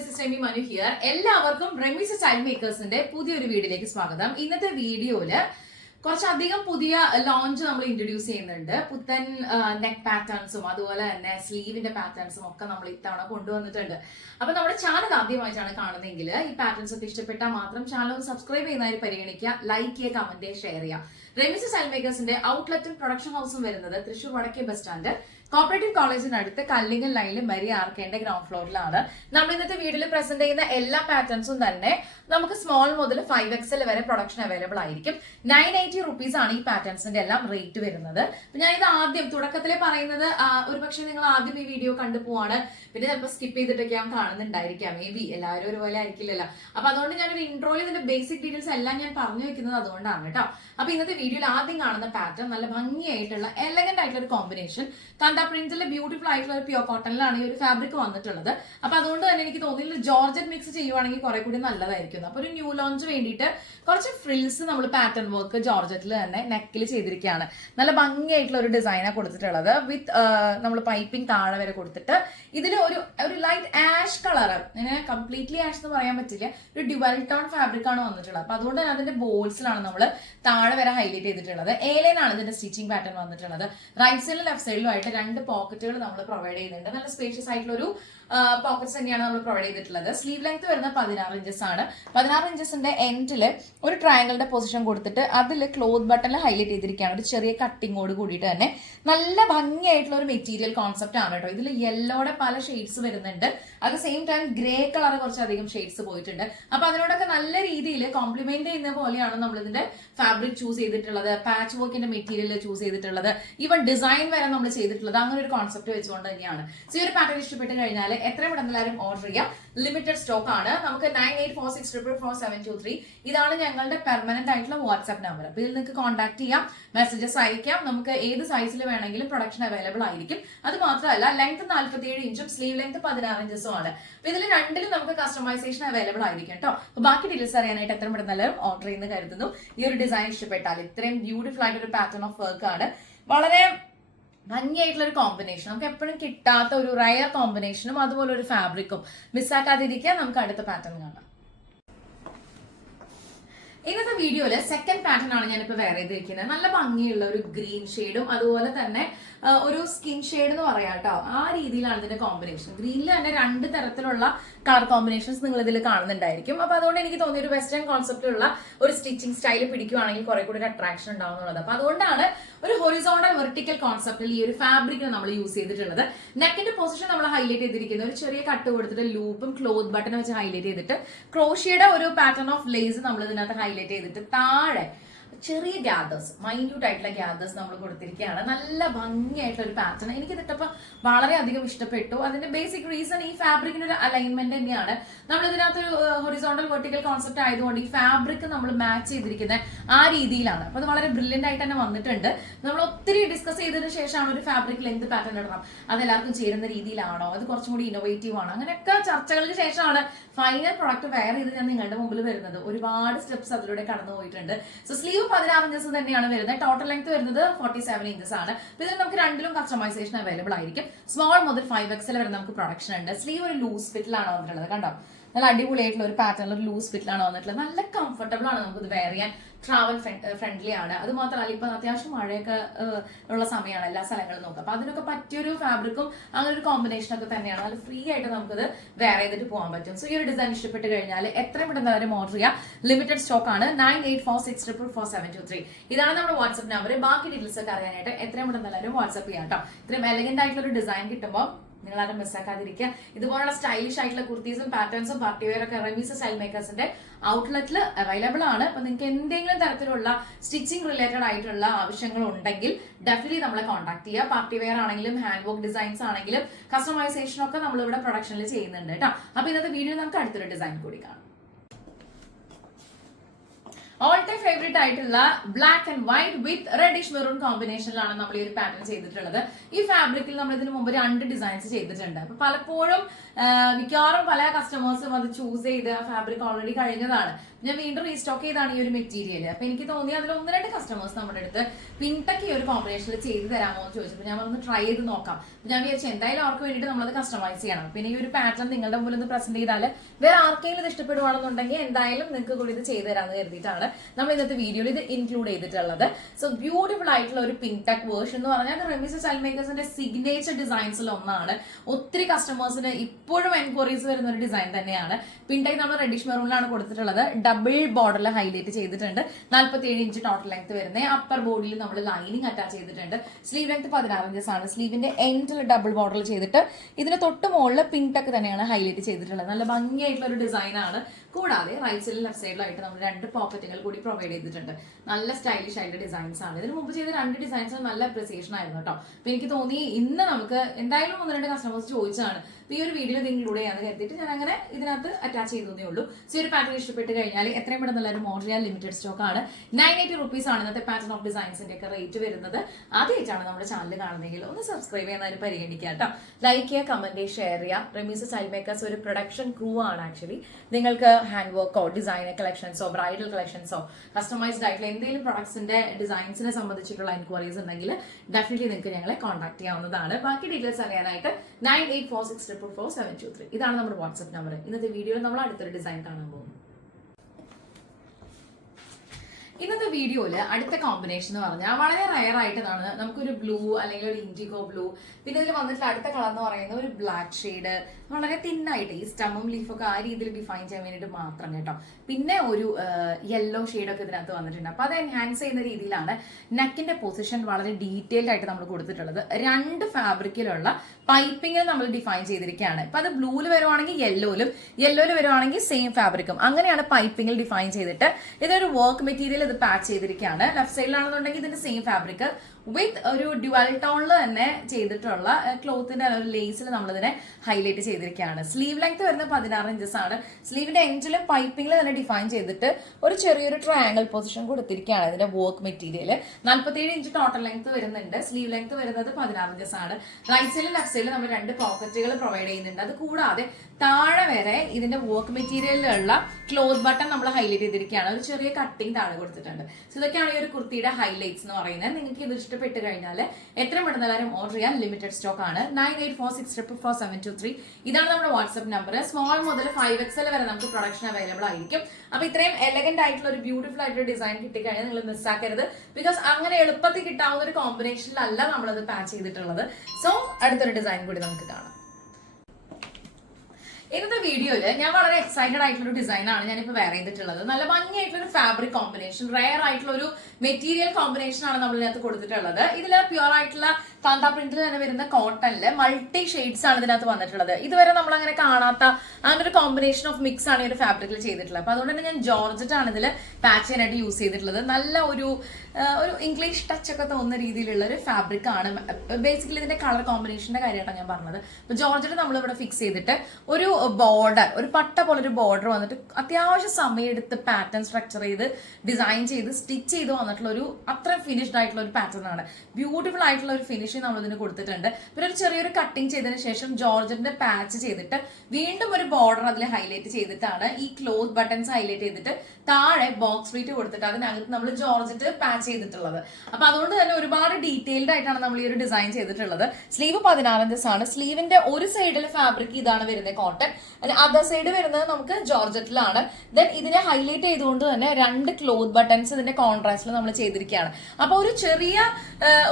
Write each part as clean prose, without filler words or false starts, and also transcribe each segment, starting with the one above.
this is Remi Manu here. എല്ലാവർക്കും Remees style മേക്കേഴ്സിന്റെ പുതിയൊരു വീഡിയോയിലേക്ക് സ്വാഗതം. ഇന്നത്തെ വീഡിയോയില് കുറച്ചധികം പുതിയ ലോഞ്ച് നമ്മൾ ഇൻട്രൊഡ്യൂസ് ചെയ്യുന്നുണ്ട്. പുത്തൻ നെക്ക് പാറ്റേൺസും അതുപോലെ തന്നെ സ്ലീവിന്റെ പാറ്റേൺസും ഒക്കെ നമ്മൾ ഇത്തവണ കൊണ്ടുവന്നിട്ടുണ്ട്. അപ്പൊ നമ്മുടെ ചാനൽ ആദ്യമായിട്ടാണ് കാണുന്നതെങ്കിൽ ഈ പാറ്റേൺസ് ഒക്കെ ഇഷ്ടപ്പെട്ടാൽ മാത്രം ചാനൽ ഒന്ന് സബ്സ്ക്രൈബ് ചെയ്യുന്നതായി പരിഗണിക്കുക, ലൈക്ക് ചെയ്യുക, കമന്റ് ചെയ്യുക, ഷെയർ ചെയ്യുക. റെമീസ് സ്റ്റൈൽ മേക്കേഴ്സിന്റെ ഔട്ട്ലെറ്റും പ്രൊഡക്ഷൻ ഹൗസും വരുന്നത് തൃശൂർ വടക്കേ ബസ് സ്റ്റാൻഡ് കോപ്പറേറ്റീവ് കോളേജിനടുത്ത് കല്ലിങ്ങൽ ലൈനിൽ മരി ആർക്കേന്റെ ഗ്രൗണ്ട് ഫ്ലോറിലാണ്. നമ്മൾ ഇന്നത്തെ വീഡിയോയിൽ പ്രസന്റ് ചെയ്യുന്ന എല്ലാ പാറ്റേൺസും തന്നെ നമുക്ക് സ്മോൾ മുതൽ 5XL വരെ പ്രൊഡക്ഷൻ അവൈലബിൾ ആയിരിക്കും. 980 റുപ്പീസ് ആണ് ഈ പാറ്റേൺസിന്റെ എല്ലാം റേറ്റ് വരുന്നത്. ഞാൻ ഇത് ആദ്യം തുടക്കത്തിലെ പറയുന്നത് ഒരുപക്ഷെ നിങ്ങൾ ആദ്യം ഈ വീഡിയോ കണ്ടു പോവാണ്, പിന്നെ ചിലപ്പോൾ സ്കിപ്പ് ചെയ്തിട്ടൊക്കെ ഞാൻ കാണുന്നുണ്ടായിരിക്കാം, മേ ബി എല്ലാവരും ഒരുപോലെ ആയിരിക്കില്ലല്ലോ. അപ്പൊ അതുകൊണ്ട് ഞാനൊരു ഇൻട്രോയിൽ ഇതിന്റെ ബേസിക് ഡീറ്റെയിൽസ് എല്ലാം ഞാൻ പറഞ്ഞു വെക്കുന്നത് അതുകൊണ്ടാണ് കേട്ടോ. അപ്പൊ ഇന്നത്തെ വീഡിയോയിൽ ആദ്യം കാണുന്ന പാറ്റേൺ നല്ല ഭംഗിയായിട്ടുള്ള എലഗന്റ് ആയിട്ടുള്ള ഒരു കോമ്പിനേഷൻ കാന്ത പ്രിന്റിലെ ബ്യൂട്ടിഫുൾ ആയിട്ടുള്ള ഒരു പ്യോർ കോട്ടണിലാണ് ഈ ഒരു ഫാബ്രിക് വന്നിട്ടുള്ളത്. അപ്പൊ അതുകൊണ്ട് തന്നെ എനിക്ക് തോന്നിയില്ല ജോർജറ്റ് മിക്സ് ചെയ്യുവാണെങ്കിൽ കുറെ കൂടി നല്ലതായിരിക്കും. അപ്പൊ ഒരു ന്യൂ ലോഞ്ച് വേണ്ടിയിട്ട് കുറച്ച് ഫ്രിൽസ് നമ്മൾ പാറ്റേൺ വർക്ക് ജോർജറ്റിൽ തന്നെ നെക്കിൽ ചെയ്തിരിക്കുകയാണ്. നല്ല ഭംഗിയായിട്ടുള്ള ഒരു ഡിസൈനാണ് കൊടുത്തിട്ടുള്ളത്. വിത്ത് നമ്മൾ പൈപ്പിംഗ് താഴെ വരെ കൊടുത്തിട്ട് ഇതിൽ ഒരു ലൈറ്റ് ആഷ് കളർ, ഇങ്ങനെ കംപ്ലീറ്റ്ലി ആഷ് എന്ന് പറയാൻ പറ്റില്ല, ഒരു ഡ്യുവൽ ടോൺ ഫാബ്രിക് ആണ് വന്നിട്ടുള്ളത്. അപ്പൊ അതുകൊണ്ട് തന്നെ അതിന്റെ ബോൾസിലാണ് നമ്മൾ താഴെ വരെ ഹൈലൈറ്റ് ചെയ്തിട്ടുള്ളത്. ഏലൈനാണ് ഇതിന്റെ സ്റ്റിച്ചിങ് പാറ്റേൺ വന്നിട്ടുള്ളത്. റൈറ്റ് സൈഡിലും ലെഫ്റ്റ് സൈഡിലും ആയിട്ട് രണ്ട് പോക്കറ്റുകൾ നമ്മൾ പ്രൊവൈഡ് ചെയ്യുന്നുണ്ട്. നല്ല സ്പേഷ്യസ് ആയിട്ടുള്ള ഒരു പോക്കറ്റ്സ് തന്നെയാണ് നമ്മൾ പ്രൊവൈഡ് ചെയ്തിട്ടുള്ളത്. സ്ലീവ് ലെങ്ത് വരുന്നത് 16 ഇഞ്ചസ് ആണ്. 16 ഇഞ്ചസിന്റെ എൻഡിൽ ഒരു ട്രയാങ്കിളിന്റെ പൊസിഷൻ കൊടുത്തിട്ട് അതിൽ ക്ലോത്ത് ബട്ടണിൽ ഹൈലൈറ്റ് ചെയ്തിരിക്കുകയാണ്. ഒരു ചെറിയ കട്ടിങ്ങോട് കൂടിയിട്ട് തന്നെ നല്ല ഭംഗിയായിട്ടുള്ള ഒരു മെറ്റീരിയൽ കോൺസെപ്റ്റ് ആണ് കേട്ടോ. ഇതിൽ യെല്ലോയുടെ പല ഷെയ്ഡ്സ് വരുന്നുണ്ട്. At the same time grey colour കുറച്ചധികം ഷെയ്ഡ്സ് പോയിട്ടുണ്ട്. അപ്പൊ അതിനോടൊക്കെ നല്ല രീതിയിൽ കോംപ്ലിമെന്റ് ചെയ്യുന്ന പോലെയാണ് നമ്മൾ ഇതിന്റെ ഫാബ്രിക് ചൂസ് ചെയ്തിട്ടുള്ളത്, പാച്ച് വർക്കിന്റെ മെറ്റീരിയൽ ചൂസ് ചെയ്തിട്ടുള്ളത്, ഈവൻ ഡിസൈൻ വരെ നമ്മൾ ചെയ്തിട്ടുള്ളത്. അങ്ങനെ ഒരു കോൺസെപ്റ്റ് വെച്ചുകൊണ്ട് തന്നെയാണ്. സോ ഈ ഒരു പാറ്റേൺ ഇഷ്ടപ്പെട്ട് കഴിഞ്ഞാൽ എത്രയും പെട്ടെന്ന് എല്ലാവരും ഓർഡർ ചെയ്യാം. ലിമിറ്റഡ് സ്റ്റോക്ക് ആണ്. നമുക്ക് 9846444723 ഇതാണ് ഞങ്ങളുടെ പെർമനന്റ് ആയിട്ടുള്ള വാട്സ്ആപ്പ് നമ്പർ. അപ്പൊ ഇതിൽ നിങ്ങൾക്ക് കോൺടാക്ട് ചെയ്യാം, മെസ്സേജസ് അയക്കാം. നമുക്ക് ഏത് സൈസിൽ വേണമെങ്കിലും പ്രൊഡക്ഷൻ അവൈലബിൾ ആയിരിക്കും. അത് മാത്രമല്ല ലെങ്ത് 47 ഇഞ്ചും സ്ലീവ് ലെങ്ത് 16 ഇഞ്ചസും ആണ്. അപ്പൊ ഇതിൽ രണ്ടിലും നമുക്ക് കസ്റ്റമൈസേഷൻ അവൈലബിൾ ആയിരിക്കും കേട്ടോ. അപ്പൊ ബാക്കി ഡീറ്റെയിൽസ് അറിയാനായിട്ട് എത്രയും പെട്ടെന്ന് എല്ലാവരും ഓർഡർ ചെയ്യുന്നത് കരുതുന്നു. ഈ ഒരു ഡിസൈൻ ഇഷ്ടപ്പെട്ടാൽ, ഇത്രയും ബ്യൂട്ടിഫുൾ ആയിട്ട് ഒരു പാറ്റേൺ ഓഫ് വർക്ക് ആണ്, വളരെ ഭംഗിയായിട്ടുള്ള ഒരു കോമ്പിനേഷൻ, നമുക്ക് എപ്പോഴും കിട്ടാത്ത ഒരു റയർ കോമ്പിനേഷനും അതുപോലെ ഒരു ഫാബ്രിക്കും മിസ്സാക്കാതിരിക്കാൻ നമുക്ക് അടുത്ത പാറ്റേൺ കാണാം. ഇന്നത്തെ വീഡിയോയില് സെക്കൻഡ് പാറ്റേൺ ആണ് ഞാനിപ്പോ വെയർ ചെയ്തിരിക്കുന്നത്. നല്ല ഭംഗിയുള്ള ഒരു ഗ്രീൻ ഷെയ്ഡും അതുപോലെ തന്നെ ഒരു സ്കിൻ ഷെയ്ഡ് എന്ന് പറയാം കേട്ടോ. ആ രീതിയിലാണ് ഇതിന്റെ കോമ്പിനേഷൻ. ഗ്രീനിൽ തന്നെ രണ്ട് തരത്തിലുള്ള കളർ കോമ്പിനേഷൻസ് നിങ്ങൾ ഇതിൽ കാണുന്നുണ്ടായിരിക്കും. അപ്പൊ അതുകൊണ്ട് എനിക്ക് തോന്നിയ ഒരു വെസ്റ്റേൺ കോൺസെപ്റ്റിലുള്ള ഒരു സ്റ്റിച്ചിങ് സ്റ്റൈൽ പിടിക്കുവാണെങ്കിൽ കുറെ കൂടി ഒരു അട്രാക്ഷൻ ഉണ്ടാവുന്നുള്ളത്. അപ്പൊ അതുകൊണ്ടാണ് ഒരു ഹൊറിസോണ്ടൽ വെർട്ടിക്കൽ കോൺസെപ്റ്റിൽ ഈ ഒരു ഫാബ്രിക്കിന് നമ്മൾ യൂസ് ചെയ്തിട്ടുള്ളത്. നെക്കിന്റെ പൊസിഷൻ നമ്മൾ ഹൈലൈറ്റ് ചെയ്തിരിക്കുന്നത് ഒരു ചെറിയ കട്ട് കൊടുത്തിട്ട് ലൂപ്പും ക്ലോത്ത് ബട്ടൺ വെച്ച് ഹൈലൈറ്റ് ചെയ്തിട്ട് ക്രോഷിയുടെ ഒരു പാറ്റേൺ ഓഫ് ലേസ് നമ്മൾ ഇതിനകത്ത് ഹൈലൈറ്റ് ചെയ്തിട്ട് താഴെ ചെറിയ ഗ്യാദേഴ്സ്, മൈന്യൂട്ട് ആയിട്ടുള്ള ഗ്യാദേഴ്സ് നമ്മൾ കൊടുത്തിരിക്കുകയാണ്. നല്ല ഭംഗിയായിട്ടുള്ള ഒരു പാറ്റേൺ. എനിക്ക് ഇതിട്ടപ്പോൾ വളരെയധികം ഇഷ്ടപ്പെട്ടു. അതിന്റെ ബേസിക് റീസൺ ഈ ഫാബ്രിക്കിന്റെ ഒരു അലൈൻമെന്റ് തന്നെയാണ്. നമ്മൾ ഇതിനകത്ത് ഒരു ഹൊറിസോണ്ടൽ വെർട്ടിക്കൽ കോൺസെപ്റ്റ് ആയതുകൊണ്ട് ഈ ഫാബ്രിക് നമ്മൾ മാച്ച് ചെയ്തിരിക്കുന്നത് ആ രീതിയിലാണ്. അപ്പൊ അത് വളരെ ബ്രില്യന്റ് ആയിട്ട് തന്നെ വന്നിട്ടുണ്ട്. നമ്മൾ ഒത്തിരി ഡിസ്കസ് ചെയ്തതിനു ശേഷമാണ് ഒരു ഫാബ്രിക്കിൽ എന്ത് പാറ്റേൺ ഇടണം, അതെല്ലാവർക്കും ചേരുന്ന രീതിയിലാണോ, അത് കുറച്ചും കൂടി ഇന്നോവേറ്റീവ് ആണോ, അങ്ങനെയൊക്കെ ചർച്ചകൾക്ക് ശേഷമാണ് ഫൈനൽ പ്രൊഡക്റ്റ് വെയർ ചെയ്ത് ഞാൻ നിങ്ങളുടെ മുമ്പിൽ വരുന്നത്. ഒരുപാട് സ്റ്റെപ്സ് അതിലൂടെ കടന്നു പോയിട്ടുണ്ട്. സോ സ്ലീവ് 16 ഇഞ്ചസ് തന്നെയാണ് വരുന്നത്. ടോട്ടൽ ലെങ്ത് വരുന്നത് 47 ഇഞ്ചസ് ആണ്. ഇതിൽ നമുക്ക് രണ്ടിലും കസ്റ്റമൈസേഷൻ അവൈലബിൾ ആയിരിക്കും. സ്മോൾ മുതൽ 5XL വരെ നമുക്ക് പ്രൊഡക്ഷൻ ഉണ്ട്. സ്ലീവ് ഒരു ലൂസ് ഫിറ്റിലാണ് വന്നിട്ടുള്ളത്. കണ്ടോ, നല്ല അടിപൊളിയായിട്ടുള്ള ഒരു പാറ്റേണിൽ ഒരു ലൂസ് ഫിറ്റിലാണ് വന്നിട്ടുള്ളത്. നല്ല കംഫർട്ടബിൾ ആണ്, നമുക്ക് ഇത് വെയർ ചെയ്യാൻ ട്രാവൽ ഫ്രണ്ട്ലി ആണ്. അത് മാത്രമല്ല ഇപ്പൊ അത്യാവശ്യം മഴയൊക്കെ ഉള്ള സമയമാണ് എല്ലാ സ്ഥലങ്ങളും നോക്കുക. അപ്പൊ അതിനൊക്കെ പറ്റിയൊരു ഫാബ്രിക്കും അങ്ങനെ ഒരു കോമ്പിനേഷൻ ഒക്കെ തന്നെയാണ്. നല്ല ഫ്രീ ആയിട്ട് നമുക്കത് വെയർ ചെയ്തിട്ട് പോകാൻ പറ്റും. സോ ഈ ഒരു ഡിസൈൻ ഇഷ്ടപ്പെട്ട് കഴിഞ്ഞാൽ എത്രയും പെട്ടെന്ന് അവരും ഓർഡർ ചെയ്യാം. ലിമിറ്റഡ് സ്റ്റോക്ക് ആണ്. 9846444723 ഇതാണ് നമ്മുടെ വാട്സ്ആപ്പ് നമ്പർ. ബാക്കി ഡീറ്റെയിൽസ് ഒക്കെ അറിയാനായിട്ട് എത്രയും പെട്ടെന്ന് എല്ലാവരും വാട്സ്ആപ്പ് ചെയ്യാം കേട്ടോ. ഇത്രയും എലഗന്റ് ആയിട്ടുള്ള ഒരു ഡിസൈൻ കിട്ടുമ്പോൾ നിങ്ങൾ ആരും മിസ്സാക്കാതിരിക്കുക. ഇതുപോലുള്ള സ്റ്റൈലിഷ് ആയിട്ടുള്ള കുർത്തീസും പാറ്റേൺസും പാർട്ടി വെയർ ഒക്കെ റെമീസ് സ്റ്റൈൽ മേക്കേഴ്സിന്റെ ഔട്ട്ലെറ്റിൽ അവൈലബിൾ ആണ്. അപ്പൊ നിങ്ങൾക്ക് എന്തെങ്കിലും തരത്തിലുള്ള സ്റ്റിച്ചിങ് റിലേറ്റഡ് ആയിട്ടുള്ള ആവശ്യങ്ങൾ ഉണ്ടെങ്കിൽ ഡെഫിനറ്റ്ലി നമ്മളെ കോൺടാക്ട് ചെയ്യുക. പാർട്ടി വെയർ ആണെങ്കിലും ഹാൻഡ് വർക്ക് ഡിസൈൻസ് ആണെങ്കിലും കസ്റ്റമൈസേഷൻ ഒക്കെ നമ്മൾ ഇവിടെ പ്രൊഡക്ഷനിൽ ചെയ്യുന്നുണ്ട് കേട്ടോ. അപ്പൊ ഇന്നത്തെ വീഡിയോ നമുക്ക് അടുത്തൊരു ഡിസൈൻ കൂടി കാണാം. ഓൾ ടൈം ഫേവറേറ്റ് ആയിട്ടുള്ള black and white with reddish maroon കോമ്പിനേഷനിലാണ് നമ്മൾ ഈ ഒരു പാറ്റേൺ ചെയ്തിട്ടുള്ളത്. ഈ ഫാബ്രിക്കിൽ നമ്മൾ ഇതിന് മുമ്പ് 2 ഡിസൈൻസ് ചെയ്തിട്ടുണ്ട്. അപ്പൊ പലപ്പോഴും മിക്കവാറും പല കസ്റ്റമേഴ്സും അത് ചൂസ് ചെയ്ത് ആ ഫാബ്രിക് ഓൾറെഡി കഴിഞ്ഞതാണ്. ഞാൻ വീണ്ടും റീസ്റ്റോക്ക് ചെയ്താണ് ഈ ഒരു മെറ്റീരിയൽ. അപ്പൊ എനിക്ക് തോന്നി അതിൽ 1-2 കസ്റ്റമേഴ്സ് നമ്മുടെ അടുത്ത് പിൻടെക് ഈ ഒരു കോമ്പിനേഷനിൽ ചെയ്ത് തരാമോ എന്ന് ചോദിച്ചപ്പോൾ ഞാൻ ഒന്ന് ട്രൈ ചെയ്ത് നോക്കാം. ഞാൻ വിചാരിച്ചു എന്തായാലും അവർക്ക് വേണ്ടിയിട്ട് നമ്മളത് കസ്റ്റമൈസ് ചെയ്യണം. പിന്നെ ഈ ഒരു പാറ്റേൺ നിങ്ങളുടെ മുമ്പിൽ ഒന്ന് പ്രസന്റ് ചെയ്താൽ വേറെ ആർക്കെങ്കിലും ഇത് ഇഷ്ടപ്പെടുവാണെന്നുണ്ടെങ്കിൽ എന്തായാലും നിങ്ങൾക്ക് കൂടി ഇത് ചെയ്ത് തരാമെന്ന് കരുതിയിട്ടാണ് നമ്മൾ ഇന്നത്തെ വീഡിയോയിൽ ഇത് ഇൻക്ലൂഡ് ചെയ്തിട്ടുള്ളത്. സോ ബ്യൂട്ടിഫുൾ ആയിട്ടുള്ള ഒരു പിൻടെക് വേർഷൻ എന്ന് പറഞ്ഞാൽ റെമിസ സ്റ്റൈൽ മേക്കേഴ്സിന്റെ സിഗ്നേച്ചർ ഡിസൈൻസിൽ ഒന്നാണ്. ഒത്തിരി കസ്റ്റമേഴ്സിന് ഇപ്പോഴും എൻക്വയറീസ് വരുന്ന ഒരു ഡിസൈൻ തന്നെയാണ്. പിൻടെക് നമ്മൾ റെഡിഷ് മെറൂണിലാണ് കൊടുത്തിട്ടുള്ളത്. ഡബിൾ ബോർഡറിൽ ഹൈലൈറ്റ് ചെയ്തിട്ടുണ്ട്. 47 ഇഞ്ച് ടോട്ടൽ ലെങ്ത് വരുന്നത്. അപ്പർ ബോഡിയിൽ നമ്മൾ ലൈനിങ് അറ്റാച്ച് ചെയ്തിട്ടുണ്ട്. സ്ലീവ് ലെങ്ത് 16 ഇഞ്ചസ് ആണ്. സ്ലീവിന്റെ എൻഡിൽ ഡബിൾ ബോർഡറിൽ ചെയ്തിട്ട് ഇതിന് തൊട്ട് മുകളിൽ പിൻടെക് തന്നെയാണ് ഹൈലൈറ്റ് ചെയ്തിട്ടുള്ളത്. നല്ല ഭംഗിയായിട്ടുള്ള ഒരു ഡിസൈൻ ആണ്. കൂടാതെ റൈറ്റ് സൈഡിലും ലെഫ്റ്റ് സൈഡിലായിട്ട് നമ്മൾ 2 പോക്കറ്റുകൾ കൂടി പ്രൊവൈഡ് ചെയ്തിട്ടുണ്ട്. നല്ല സ്റ്റൈലിഷ് ആയിട്ടുള്ള ഡിസൈൻസ് ആണ്. ഇതിന് മുമ്പ് ചെയ്ത 2 ഡിസൈൻസ് നല്ല അപ്രിസിയേഷൻ ആയിരുന്നു കേട്ടോ. അപ്പൊ എനിക്ക് തോന്നി ഇന്ന് നമുക്ക് എന്തായാലും 1-2 കസ്റ്റമേഴ്സ് ചോദിച്ചാണ് ഈ ഒരു വീഡിയോ ഇൻക്ലൂഡ് ചെയ്യാന്ന് കരുതിയിട്ട് ഞാൻ അങ്ങനെ ഇതിനകത്ത് അറ്റാച്ച് ചെയ്തേ ഉള്ളൂ. സോ ഈ ഒരു പാറ്റേൺ ഇഷ്ടപ്പെട്ട് കഴിഞ്ഞാൽ എത്രയും പെട്ടെന്ന് എല്ലാവരും ഓർഡർ ചെയ്യാൻ ലിമിറ്റഡ് സ്റ്റോക്ക് ആണ്. 980 rupees ആണ് ഇന്നത്തെ പാറ്റേൺ ഓഫ് ഡിസൈൻസിന്റെ ഒക്കെ റേറ്റ് വരുന്നത്. ആദ്യമായിട്ടാണ് നമ്മുടെ ചാനൽ കാണുന്നതെങ്കിൽ ഒന്ന് സബ്സ്ക്രൈബ് ചെയ്യാൻ പരിഗണിക്കുക കേട്ടോ. ലൈക്ക് ചെയ്യുക, കമന്റ് ചെയ്യുക, ഷെയർ ചെയ്യുക. റെമീസ സ്റ്റൈൽ മേക്കേഴ്സ് ഒരു പ്രൊഡക്ഷൻ ക്രൂ ആണ്. ആക്ച്വലി നിങ്ങൾക്ക് ഹാൻഡ് വർക്കോ ഡിസൈനർ കളക്ഷൻസോ ബ്രൈഡൽ കളക്ഷൻസോ കസ്റ്റമൈസ്ഡ് ആയിട്ടുള്ള എന്തെങ്കിലും പ്രൊഡക്ട്സിന്റെ ഡിസൈൻസിനെ സംബന്ധിച്ചിട്ടുള്ള എൻക്വയറീസ് ഉണ്ടെങ്കിൽ ഡെഫിനറ്റ്ലി നിങ്ങൾക്ക് ഞങ്ങളെ കോൺടാക്ട് ചെയ്യാവുന്നതാണ്. ബാക്കി ഡീറ്റെയിൽസ് അറിയാനായിട്ട് 9846447723 ഇതാണ് നമ്മുടെ വാട്സ്ആപ്പ് നമ്പർ. ഇന്നത്തെ വീഡിയോയിൽ നമ്മൾ അടുത്തൊരു ഡിസൈൻ കാണാൻ പോകും. ഇന്നത്തെ വീഡിയോയില് അടുത്ത കോമ്പിനേഷൻ എന്ന് പറഞ്ഞാൽ വളരെ റയർ ആയിട്ടാണ്. നമുക്കൊരു ബ്ലൂ അല്ലെങ്കിൽ ഒരു ഇൻഡിഗോ ബ്ലൂ, പിന്നെ ഇതിൽ വന്നിട്ടുള്ള അടുത്ത കളർ എന്ന് പറയുന്നത് ഒരു ബ്ലാക്ക് ഷെയ്ഡ്, വളരെ തിന്നായിട്ട് ഈ സ്റ്റമ്മും ലീഫൊക്കെ ആ രീതിയിൽ ഡിഫൈൻ ചെയ്യാൻ വേണ്ടിയിട്ട് മാത്രം കേട്ടോ. പിന്നെ ഒരു യെല്ലോ ഷെയ്ഡൊക്കെ ഇതിനകത്ത് വന്നിട്ടുണ്ട്. അപ്പൊ അത് എൻഹാൻസ് ചെയ്യുന്ന രീതിയിലാണ് നെക്കിന്റെ പൊസിഷൻ വളരെ ഡീറ്റെയിൽഡ് ആയിട്ട് നമ്മൾ കൊടുത്തിട്ടുള്ളത്. 2 ഫാബ്രിക്കിലുള്ള പൈപ്പിംഗ് നമ്മൾ ഡിഫൈൻ ചെയ്തിരിക്കുകയാണ്. ഇപ്പൊ അത് ബ്ലൂവിൽ വരുവാണെങ്കിൽ യെല്ലോയിൽ വരുവാണെങ്കിൽ സെയിം ഫാബ്രിക്കും, അങ്ങനെയാണ് പൈപ്പിംഗിൽ ഡിഫൈൻ ചെയ്തിട്ട് ഇതൊരു വർക്ക് മെറ്റീരിയൽ ഇത് പാച്ച് ചെയ്തിരിക്കുകയാണ്. ലെഫ്റ്റ് സൈഡിലാണെന്നുണ്ടെങ്കിൽ ഇതിന്റെ സെയിം ഫാബ്രിക് വിത്ത് ഒരു ഡ്യുവൽ ടോണിൽ തന്നെ ചെയ്തിട്ടുള്ള ക്ലോത്തിന്റെ ഒരു ലേസിൽ നമ്മളിതിനെ ഹൈലൈറ്റ് ചെയ്തിരിക്കുകയാണ്. സ്ലീവ് ലെങ്ത് വരുന്നത് 16 ഇഞ്ചസ് ആണ്. സ്ലീവിന്റെ എൻഡിലും പൈപ്പിംഗിൽ തന്നെ ഡിഫൈൻ ചെയ്തിട്ട് ഒരു ചെറിയൊരു ട്രയാങ്കിൾ പൊസിഷൻ കൊടുത്തിരിക്കുകയാണ് ഇതിന്റെ work material. 47 inch total length വരുന്നുണ്ട്. സ്ലീവ് ലെങ്ത് വരുന്നത് 16 ഇഞ്ചസ് ആണ്. റൈറ്റ് സൈഡിലും ലെഫ്റ്റ് സൈഡിലും നമ്മൾ 2 പോക്കറ്റുകൾ പ്രൊവൈഡ് ചെയ്യുന്നുണ്ട്. അത് കൂടാതെ താഴെ വരെ ഇതിന്റെ വർക്ക് മെറ്റീരിയലിലുള്ള ക്ലോത്ത് ബട്ടൺ നമ്മൾ ഹൈലൈറ്റ് ചെയ്തിരിക്കുകയാണ്. ഒരു ചെറിയ കട്ടിങ് താഴെ കൊടുത്തിട്ടുണ്ട്. സോ ഇതൊക്കെയാണ് ഈ ഒരു കുർത്തിയുടെ ഹൈലൈറ്റ്സ് എന്ന് പറയുന്നത്. നിങ്ങൾക്ക് ഇത് ഇഷ്ടപ്പെട്ട് കഴിഞ്ഞാൽ എത്രയും പെട്ടെന്ന് എല്ലാവരും ഓർഡർ ചെയ്യാൻ ലിമിറ്റഡ് സ്റ്റോക്ക് ആണ്. 9846447723 ഇതാണ് നമ്മുടെ വാട്സ്ആപ്പ് നമ്പർ. സ്മോൾ മുതൽ 5XL വരെ നമുക്ക് പ്രൊഡക്ഷൻ അവൈലബിൾ ആയിരിക്കും. അപ്പൊ ഇത്രയും എലഗന്റ് ആയിട്ടുള്ള ഒരു ബ്യൂട്ടിഫുൾ ആയിട്ടുള്ള ഡിസൈൻ കിട്ടിക്കഴിഞ്ഞാൽ നിങ്ങൾ മിസ്സാക്കരുത്. ബിക്കോസ് അങ്ങനെ എളുപ്പത്തിൽ കിട്ടാവുന്ന ഒരു കോമ്പിനേഷനിലല്ല നമ്മളത് പാച്ച് ചെയ്തിട്ടുള്ളത്. സോ അടുത്തൊരു ഡിസൈൻ കൂടി നമുക്ക് കാണാം. ഇന്നത്തെ വീഡിയോയില് ഞാൻ വളരെ എക്സൈറ്റഡ് ആയിട്ടുള്ള ഒരു ഡിസൈനാണ് ഞാനിപ്പോൾ വെയർ ചെയ്തിട്ടുള്ളത്. നല്ല ഭംഗിയായിട്ടുള്ള ഒരു ഫാബ്രിക് കോമ്പിനേഷൻ, റയർ ആയിട്ടുള്ള ഒരു മെറ്റീരിയൽ കോമ്പിനേഷൻ ആണ് നമ്മൾ ഇതിനകത്ത് കൊടുത്തിട്ടുള്ളത്. ഇതിൽ പ്യുവർ ആയിട്ടുള്ള കാന്ത പ്രിന്റിൽ തന്നെ വരുന്ന കോട്ടണില് മൾട്ടി ഷെയ്ഡ്സ് ആണ് ഇതിനകത്ത് വന്നിട്ടുള്ളത്. ഇതുവരെ നമ്മൾ അങ്ങനെ കാണാത്ത അങ്ങനെ ഒരു കോമ്പിനേഷൻ ഓഫ് മിക്സ് ആണ് ഈ ഒരു ഫാബ്രിക്കിൽ ചെയ്തിട്ടുള്ളത്. അപ്പൊ അതുകൊണ്ട് തന്നെ ഞാൻ ജോർജറ്റ് ആണ് ഇതിൽ പാച്ച് ചെയ്യാനായിട്ട് യൂസ് ചെയ്തിട്ടുള്ളത്. നല്ല ഒരു ഇംഗ്ലീഷ് ടച്ച് ഒക്കെ തോന്നുന്ന രീതിയിലുള്ള ഒരു ഫാബ്രിക് ആണ്. ബേസിക്കലി ഇതിന്റെ കളർ കോമ്പിനേഷന്റെ കാര്യമായിട്ടാണ് ഞാൻ പറഞ്ഞത്. അപ്പൊ ജോർജറ്റ് നമ്മൾ ഇവിടെ ഫിക്സ് ചെയ്തിട്ട് ഒരു ബോർഡർ, ഒരു പട്ട പോലെ ഒരു ബോർഡർ വന്നിട്ട് അത്യാവശ്യം സമയമെടുത്ത് പാറ്റേൺ സ്ട്രക്ചർ ചെയ്ത് ഡിസൈൻ ചെയ്ത് സ്റ്റിച്ച് ചെയ്ത് വന്നിട്ടുള്ള ഒരു അത്ര ഫിനിഷ്ഡ് ആയിട്ടുള്ള ഒരു പാറ്റേൺ ആണ്. ബ്യൂട്ടിഫുൾ ആയിട്ടുള്ള ഒരു ഫിനിഷിംഗ് നമ്മൾ ഇതിന് കൊടുത്തിട്ടുണ്ട്. പിന്നെ ഒരു ചെറിയൊരു കട്ടിങ് ചെയ്തതിന് ശേഷം ജോർജറ്റിന്റെ പാച്ച് ചെയ്തിട്ട് വീണ്ടും ഒരു ബോർഡർ അതിൽ ഹൈലൈറ്റ് ചെയ്തിട്ടാണ് ഈ ക്ലോത്ത് ബട്ടൺസ് ഹൈലൈറ്റ് ചെയ്തിട്ട് താഴെ ബോക്സ് ഫ്ലീറ്റ് കൊടുത്തിട്ട് അതിനകത്ത് നമ്മൾ ജോർജറ്റ് പാച്ച് ചെയ്തിട്ടുള്ളത്. അപ്പൊ അതുകൊണ്ട് തന്നെ ഒരുപാട് ഡീറ്റെയിൽഡ് ആയിട്ടാണ് നമ്മൾ ഈ ഒരു ഡിസൈൻ ചെയ്തിട്ടുള്ളത്. സ്ലീവ് 16 ഇഞ്ചസ് ആണ്. സ്ലീവിന്റെ ഒരു സൈഡിൽ ഫാബ്രിക് ഇതാണ് വരുന്നത് കോട്ടൺ, അതർ സൈഡ് വരുന്നത് നമുക്ക് ജോർജറ്റിലാണ്. ദെൻ ഇതിനെ ഹൈലൈറ്റ് ചെയ്തുകൊണ്ട് തന്നെ 2 ക്ലോത്ത് ബട്ടൺസ് ഇതിന്റെ കോൺട്രാസ്റ്റിൽ നമ്മൾ ചെയ്തിരിക്കുകയാണ്. അപ്പൊ ഒരു ചെറിയ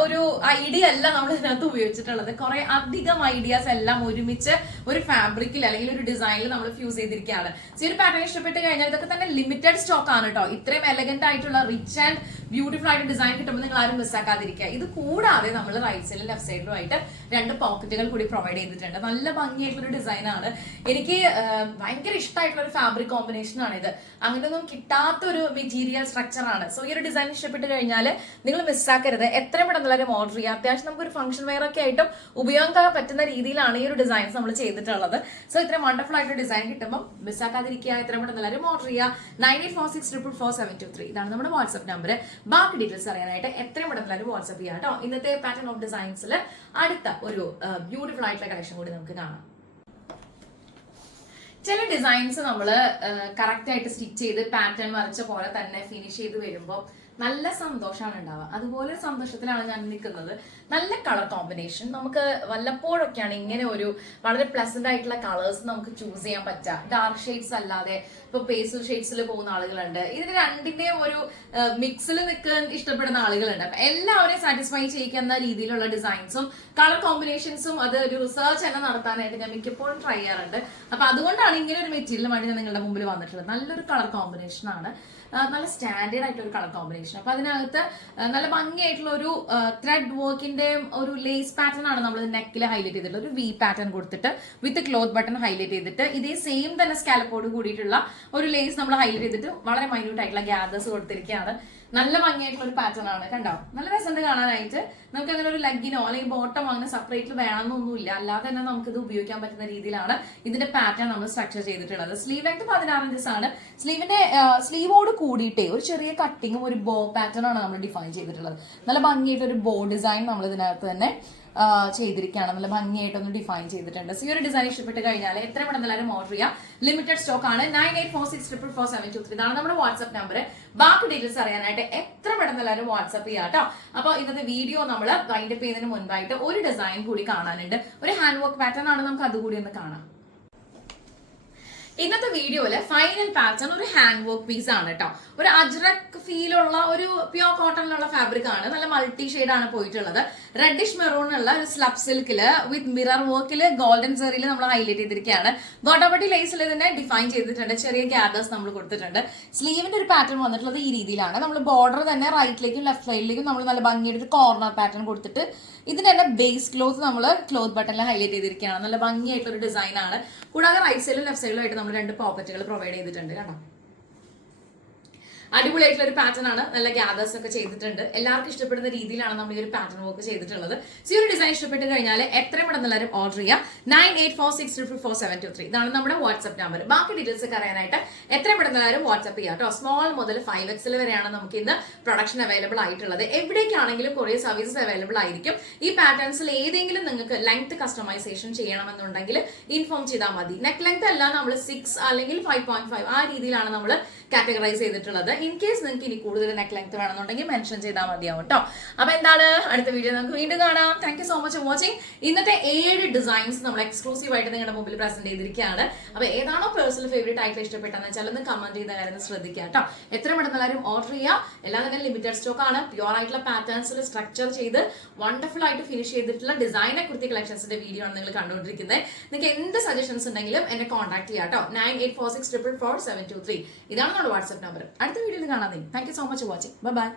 ഒരു ഐഡിയ അല്ല നമ്മൾ ഇതിനകത്ത് ഉപയോഗിച്ചിട്ടുള്ളത്. കുറെ അധികം ഐഡിയാസ് എല്ലാം ഒരുമിച്ച് ഒരു ഫാബ്രിക്കിൽ അല്ലെങ്കിൽ ഒരു ഡിസൈനിൽ നമ്മൾ ഫ്യൂസ് ചെയ്തിരിക്കുകയാണ്. ഈ ഒരു പാറ്റേൺ ഇഷ്ടപ്പെട്ട് കഴിഞ്ഞാൽ ഇതൊക്കെ തന്നെ ലിമിറ്റഡ് സ്റ്റോക്ക് ആണ് കേട്ടോ. ഇത്രയും എലഗന്റ് ആയിട്ടുള്ള റിച്ച് ആൻഡ് ബ്യൂട്ടിഫുൾ ആയിട്ട് ഡിസൈൻ കിട്ടുമ്പോൾ നിങ്ങൾ ആരും മിസ്സാക്കാതിരിക്കുക. ഇത് കൂടാതെ നമ്മൾ റൈറ്റ് സൈഡിലും ലെഫ്റ്റ് സൈഡിലും ആയിട്ട് 2 പോക്കറ്റുകൾ കൂടി പ്രൊവൈഡ് ചെയ്തിട്ടുണ്ട്. നല്ല ഭംഗിയായിട്ടുള്ള ഡിസൈൻ ആണ്. എനിക്ക് ഭയങ്കര ഇഷ്ടമായിട്ടുള്ള ഒരു ഫാബ്രിക് കോമ്പിനേഷൻ ആണ് ഇത്. അങ്ങനെയൊന്നും കിട്ടാത്തൊരു മെറ്റീരിയൽ സ്ട്രക്ചർ ആണ്. സോ ഈ ഒരു ഡിസൈൻ ഇഷ്ടപ്പെട്ട് കഴിഞ്ഞാൽ നിങ്ങൾ മിസ്സാക്കരുത്. എത്രയും പെട്ടെന്ന് ഓർഡർ ചെയ്യുക. അത്യാവശ്യം നമുക്കൊരു ഫംഗ്ഷൻ വെയർ ഒക്കെ ആയിട്ടും ഉപയോഗിക്കാൻ പറ്റുന്ന രീതിയിലാണ് ഈ ഒരു ഡിസൈൻസ് നമ്മൾ ചെയ്തിട്ടുള്ളത്. സോ ഇത്രയും വണ്ടർഫുൾ ആയിട്ട് ഡിസൈൻ കിട്ടുമ്പോൾ മിസ്സാക്കാതിരിക്കുക. എത്രയും പെട്ടെന്ന് എല്ലാവരും ഓർഡർ ചെയ്യുക. 9846444723 ഇതാണ് നമ്മുടെ വാട്സ്ആപ്പ് നമ്പർ. ബാക്കി ഡീറ്റെയിൽസ് അറിയാനായിട്ട് എത്രയും പെട്ടെന്ന് എല്ലാവരും വാട്സ്ആപ്പ് ചെയ്യുക കേട്ടോ. ഇന്നത്തെ പാറ്റേൺ ഓഫ് ഡിസൈൻസിൽ അടുത്ത ഒരു ബ്യൂട്ടിഫുൾ ആയിട്ടുള്ള കളക്ഷൻ കൂടി നമുക്ക് കാണാം. ചില ഡിസൈൻസ് നമ്മൾ കറക്റ്റ് ആയിട്ട് സ്റ്റിച്ച് ചെയ്ത് പാറ്റേൺ വരച്ച പോലെ തന്നെ ഫിനിഷ് ചെയ്ത് വരുമ്പോൾ നല്ല സന്തോഷമാണ് ഉണ്ടാവുക. അതുപോലെ സന്തോഷത്തിലാണ് ഞാൻ നിൽക്കുന്നത്. നല്ല കളർ കോമ്പിനേഷൻ നമുക്ക് വല്ലപ്പോഴൊക്കെയാണ് ഇങ്ങനെ ഒരു വളരെ പ്ലസന്റ് ആയിട്ടുള്ള കളേഴ്സ് നമുക്ക് ചൂസ് ചെയ്യാൻ പറ്റുക. ഡാർക്ക് ഷെയ്ഡ്സ് അല്ലാതെ ഇപ്പൊ പേസ്റ്റൽ ഷെയ്ഡ്സിൽ പോകുന്ന ആളുകളുണ്ട്. ഇതിന് രണ്ടിന്റെയും ഒരു മിക്സിൽ നിൽക്കാൻ ഇഷ്ടപ്പെടുന്ന ആളുകളുണ്ട്. അപ്പൊ എല്ലാവരെയും സാറ്റിസ്ഫൈ ചെയ്യിക്കുന്ന രീതിയിലുള്ള ഡിസൈൻസും കളർ കോമ്പിനേഷൻസും അത് ഒരു റിസർച്ച് തന്നെ നടത്താനായിട്ട് ഞാൻ മിക്കപ്പോഴും ട്രൈ ചെയ്യാറുണ്ട്. അപ്പൊ അതുകൊണ്ടാണ് ഇങ്ങനെ ഒരു മെറ്റീരിയലുമായിട്ട് ഞാൻ നിങ്ങളുടെ മുമ്പിൽ വന്നിട്ടുള്ളത്. നല്ലൊരു കളർ കോമ്പിനേഷൻ ആണ്. നല്ല സ്റ്റാൻഡേർഡ് ആയിട്ടുള്ള ഒരു കളർ കോമ്പിനേഷൻ. അപ്പൊ അതിനകത്ത് നല്ല ഭംഗിയായിട്ടുള്ള ഒരു ത്രെഡ് വർക്കിന്റെ ഒരു ലേസ് പാറ്റേൺ ആണ് നമ്മൾ നെക്കിൽ ഹൈലൈറ്റ് ചെയ്തിട്ടുള്ളത്. ഒരു വി പാറ്റേൺ കൊടുത്തിട്ട് വിത്ത് ക്ലോത്ത് ബട്ടൺ ഹൈലൈറ്റ് ചെയ്തിട്ട് ഇതേ സെയിം തന്നെ സ്കാലപ്പോട് കൂടിയിട്ടുള്ള ഒരു ലേസ് നമ്മൾ ഹൈലൈറ്റ് ചെയ്തിട്ട് വളരെ മൈന്യൂട്ട് ആയിട്ടുള്ള ഗ്യാദേഴ്സ് കൊടുത്തിരിക്കുകയാണ്. നല്ല ഭംഗിയായിട്ടുള്ള ഒരു പാറ്റേൺ ആണ്. കണ്ടോ, നല്ല രസമുണ്ട് കാണാനായിട്ട്. നമുക്ക് അങ്ങനെ ഒരു ലെഗിനോ അല്ലെങ്കിൽ ബോട്ടം അങ്ങനെ സെപ്പറേറ്റ് വേണമെന്നൊന്നുമില്ല. അല്ലാതെ തന്നെ നമുക്ക് ഇത് ഉപയോഗിക്കാൻ പറ്റുന്ന രീതിയിലാണ് ഇതിന്റെ പാറ്റേൺ നമ്മൾ സ്ട്രക്ചർ ചെയ്തിട്ടുള്ളത്. സ്ലീവ് ലെങ്ത് 16 ഇഞ്ചസ് ആണ്. സ്ലീവിന്റെ സ്ലീവോട് കൂടിയിട്ടേ ഒരു ചെറിയ കട്ടിങ്ങും ഒരു ബോ പാറ്റേൺ ആണ് നമ്മൾ ഡിഫൈൻ ചെയ്തിട്ടുള്ളത്. നല്ല ഭംഗിയായിട്ട് ഒരു ബോ ഡിസൈൻ നമ്മൾ ഇതിനകത്ത് തന്നെ ചെയ്തിരിക്കുകയാണ്. നല്ല ഭംഗിയായിട്ടൊന്ന് ഡിഫൈൻ ചെയ്തിട്ടുണ്ട്. സോ ഈ ഒരു ഡിസൈൻ ഇഷ്ടപ്പെട്ട് കഴിഞ്ഞാൽ എത്ര പെട്ടെന്ന് എല്ലാവരും ഓർഡർ ചെയ്യാം. ലിമിറ്റഡ് സ്റ്റോക്ക് ആണ്. 9846444723 ഇതാണ് നമ്മുടെ വാട്സ്ആപ്പ് നമ്പർ. ബാക്കി ഡീറ്റെയിൽസ് അറിയാനായിട്ട് എത്ര പെട്ടെന്ന് എല്ലാവരും വാട്സ്ആപ്പ് ചെയ്യാം കേട്ടോ. അപ്പോൾ ഇന്നത്തെ വീഡിയോ നമ്മൾ വൈൻഡപ്പ് ചെയ്യുന്നതിന് മുൻപായിട്ട് ഒരു ഡിസൈൻ കൂടി കാണാനുണ്ട്. ഒരു ഹാൻഡ് വർക്ക് പാറ്റേൺ ആണ്. നമുക്ക് അതുകൂടി ഒന്ന് കാണാം. ഇന്നത്തെ വീഡിയോയില് ഫൈനൽ പാറ്റേൺ ഒരു ഹാൻഡ് വർക്ക് പീസ് ആണ് കേട്ടോ. ഒരു അജ്രക് ഫീലുള്ള ഒരു പ്യോർ കോട്ടണിലുള്ള ഫാബ്രിക് ആണ്. നല്ല മൾട്ടി ഷെയ്ഡ് ആണ് പോയിട്ടുള്ളത്. റെഡിഷ് മെറൂൺ ഉള്ള ഒരു സ്ലബ് സിൽക്കില് വിത്ത് മിറർ വർക്കില് ഗോൾഡൻ സെറിയിൽ നമ്മൾ ഹൈലൈറ്റ് ചെയ്തിരിക്കുകയാണ്. ഗോട്ടാപട്ടി ലേസിൽ ഇതിനെ ഡിഫൈൻ ചെയ്തിട്ടുണ്ട്. ചെറിയ ഗ്യാദേഴ്സ് നമ്മൾ കൊടുത്തിട്ടുണ്ട്. സ്ലീവിന്റെ ഒരു പാറ്റേൺ വന്നിട്ടുള്ളത് ഈ രീതിയിലാണ്. നമ്മൾ ബോർഡർ തന്നെ റൈറ്റിലേക്കും ലെഫ്റ്റ് സൈഡിലേക്കും നമ്മൾ നല്ല ഭംഗിയുടെ ഒരു കോർണർ പാറ്റേൺ കൊടുത്തിട്ട് ഇതിന്റെ തന്നെ ബേസ് ക്ലോത്ത് നമ്മൾ ക്ലോത്ത് ബട്ടണിൽ ഹൈലൈറ്റ് ചെയ്തിരിക്കുകയാണ്. നല്ല ഭംഗിയായിട്ടുള്ള ഒരു ഡിസൈൻ ആണ്. കൂടാതെ റൈറ്റ് സൈഡിലും ലെഫ്റ്റ് സൈഡിലും ആയിട്ട് നമ്മൾ 2 പോക്കറ്റുകൾ പ്രൊവൈഡ് ചെയ്തിട്ടുണ്ട്. കണ്ടോ, അടിപൊളിയായിട്ടുള്ള ഒരു പാറ്റേൺ ആണ്. നല്ല ഗ്യാദേഴ്സ് ഒക്കെ ചെയ്തിട്ടുണ്ട്. എല്ലാവർക്കും ഇഷ്ടപ്പെടുന്ന രീതിയിലാണ് നമ്മൾ ഈ ഒരു പാറ്റേൺ വർക്ക് ചെയ്തിട്ടുള്ളത്. സോ ഈ ഒരു ഡിസൈൻ ഇഷ്ടപ്പെട്ട് കഴിഞ്ഞാൽ എത്രയും പെട്ടെന്ന് എല്ലാവരും ഓർഡർ ചെയ്യാം. 9846444723 ഇതാണ് നമ്മുടെ വാട്സ്ആപ്പ് നമ്പർ. ബാക്കി ഡീറ്റെയിൽസ് ഒക്കെ അറിയാനായിട്ട് എത്രയും പെട്ടെന്ന് എല്ലാവരും വാട്സ്ആപ്പ് ചെയ്യാം കേട്ടോ. സ്മോൾ മുതൽ 5XL വരെയാണ് നമുക്ക് ഇന്ന് പ്രൊഡക്ഷൻ അവൈലബിൾ ആയിട്ടുള്ളത്. എവിടേക്കാണെങ്കിലും കൊറിയർ സർവീസസ് അവൈലബിൾ ആയിരിക്കും. ഈ പാറ്റേൺസിൽ ഏതെങ്കിലും നിങ്ങൾക്ക് ലെങ്ത് കസ്റ്റമൈസേഷൻ ചെയ്യണമെന്നുണ്ടെങ്കിൽ ഇൻഫോം ചെയ്താൽ മതി. നെക്ക് ലെങ്ത് അല്ല നമ്മൾ 6 അല്ലെങ്കിൽ 5.5 ആ രീതിയിലാണ് നമ്മൾ കാറ്റഗറൈസ് ചെയ്തിട്ടുള്ളത്. ഇൻ കേസ് നിങ്ങൾക്ക് ഇനി കൂടുതൽ നെക്ക് ലെങ്ത് വേണമെന്നുണ്ടെങ്കിൽ മെൻഷൻ ചെയ്താൽ മതിയാവും കേട്ടോ. അപ്പൊ എന്താണ്, അടുത്ത വീഡിയോ നമുക്ക് വീണ്ടും കാണാം. Thank you so much for watching. ഇന്നത്തെ 7 ഡിസൈൻസ് നമ്മൾ എക്സ്ക്ലൂസീവ് ആയിട്ട് നിങ്ങളുടെ മുമ്പിൽ പ്രസന്റ് ചെയ്തിരിക്കുകയാണ്. അപ്പൊ ഏതാണോ പേഴ്സണൽ ഫേവറേറ്റ് ആയിട്ട് ഇഷ്ടപ്പെട്ടെന്ന് വെച്ചാൽ ഒന്ന് കമന്റ് ചെയ്യുന്ന കാര്യം ശ്രദ്ധിക്കുക കേട്ടോ. എത്ര പെട്ടെന്ന് എല്ലാവരും ഓർഡർ ചെയ്യുക. എല്ലാം തന്നെ ലിമിറ്റഡ് സ്റ്റോക്ക് ആണ്. പ്യൂർ ആയിട്ടുള്ള പാറ്റേൺസിൽ സ്ട്രക്ചർ ചെയ്ത് വണ്ടർഫുൾ ആയിട്ട് ഫിനിഷ് ചെയ്തിട്ടുള്ള ഡിസൈനെ കുറിച്ച് കളക്ഷൻസിന്റെ വീഡിയോ ആണ് നിങ്ങൾ കണ്ടുകൊണ്ടിരിക്കുന്നത്. നിങ്ങൾക്ക് എന്ത് സജഷൻസ് ഉണ്ടെങ്കിലും എന്നെ കോൺടാക്ട് ചെയ്യാം കേട്ടോ. 9846444723 ഇതാണ് നമ്മുടെ വാട്സ്ആപ്പ് നമ്പർ. അടുത്ത വീഡിയോയിൽ കാണാതെ. Thank you so much for watching. By.